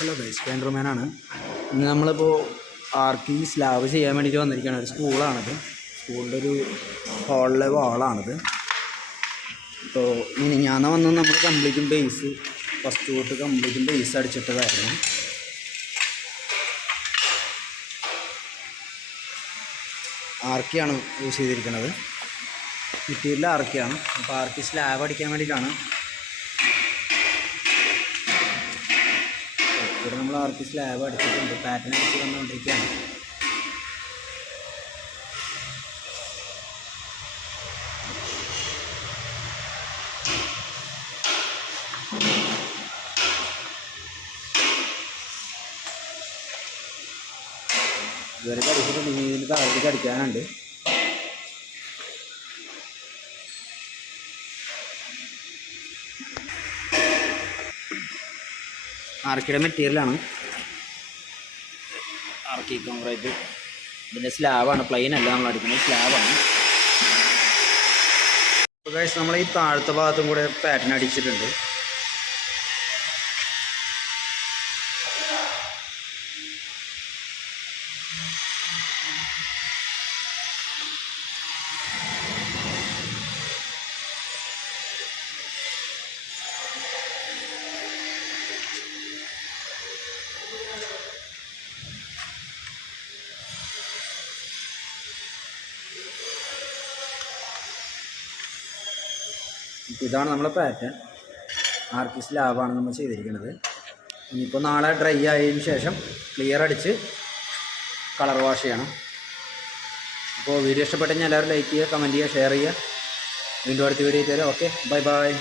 Hello guys, സ്പൈഡർമാനാണ്. ഇന്ന് നമ്മളിപ്പോൾ ആർക്കി slab ചെയ്യാൻ വേണ്ടിയിട്ട് വന്നിരിക്കുകയാണ്. ഒരു സ്കൂളാണിത്. സ്കൂളിൻ്റെ ഒരു ഹാളിലെ വാളാണിത്. അപ്പോൾ ഞാൻ വന്ന് നമ്മൾ കംപ്ലീറ്റും ബേസ് ഫസ്റ്റ് തൊട്ട് കംപ്ലീറ്റും ബേസ് അടിച്ചിട്ടതായിരുന്നു. ആർക്കിയാണ് യൂസ് ചെയ്തിരിക്കുന്നത്. മെറ്റീരിയൽ ആർക്കിയാണ്. അപ്പോൾ ആർക്കി സ്ലാബ് അടിക്കാൻ വേണ്ടിയിട്ടാണ്. ഇവിടെ നമ്മൾ ആർക്കി സ്ലാബ് അടിച്ചിട്ടുണ്ട്. പാറ്റേൺ അടിച്ച് വന്നുകൊണ്ടിരിക്കുകയാണ്. ഇതുവരെ അടിച്ചിട്ടുണ്ട്. ഇനി ഇതിൽ താഴത്തേക്ക് അടിക്കാനുണ്ട്. ആർക്കിയുടെ മെറ്റീരിയലാണ് ആർക്കി കോൺക്രീറ്റ്. ഇതിൻ്റെ സ്ലാബാണ്, പ്ലെയിൻ അല്ല നമ്മൾ അടിക്കുന്നത്, സ്ലാബാണ്. അപ്പോൾ ഗൈസ്, നമ്മൾ ഈ താഴത്തെ ഭാഗത്തും കൂടെ പാറ്റേൺ അടിച്ചിട്ടുണ്ട്. ഇതാണ് നമ്മളെ പാറ്റേൺ. ആർക്കി സ്ലാബാണ് നമ്മൾ ചെയ്തിരിക്കുന്നത്. ഇനിയിപ്പോൾ നാളെ ഡ്രൈ ആയതിനു ശേഷം ക്ലിയർ അടിച്ച് കളർ വാഷ് ചെയ്യണം. അപ്പോൾ വീഡിയോ ഇഷ്ടപ്പെട്ടെങ്കിൽ എല്ലാവരും ലൈക്ക് ചെയ്യുക, കമൻറ്റ് ചെയ്യുക, ഷെയർ ചെയ്യുക. വീണ്ടും അടുത്ത വീഡിയോ തരാം. Okay, bye bye.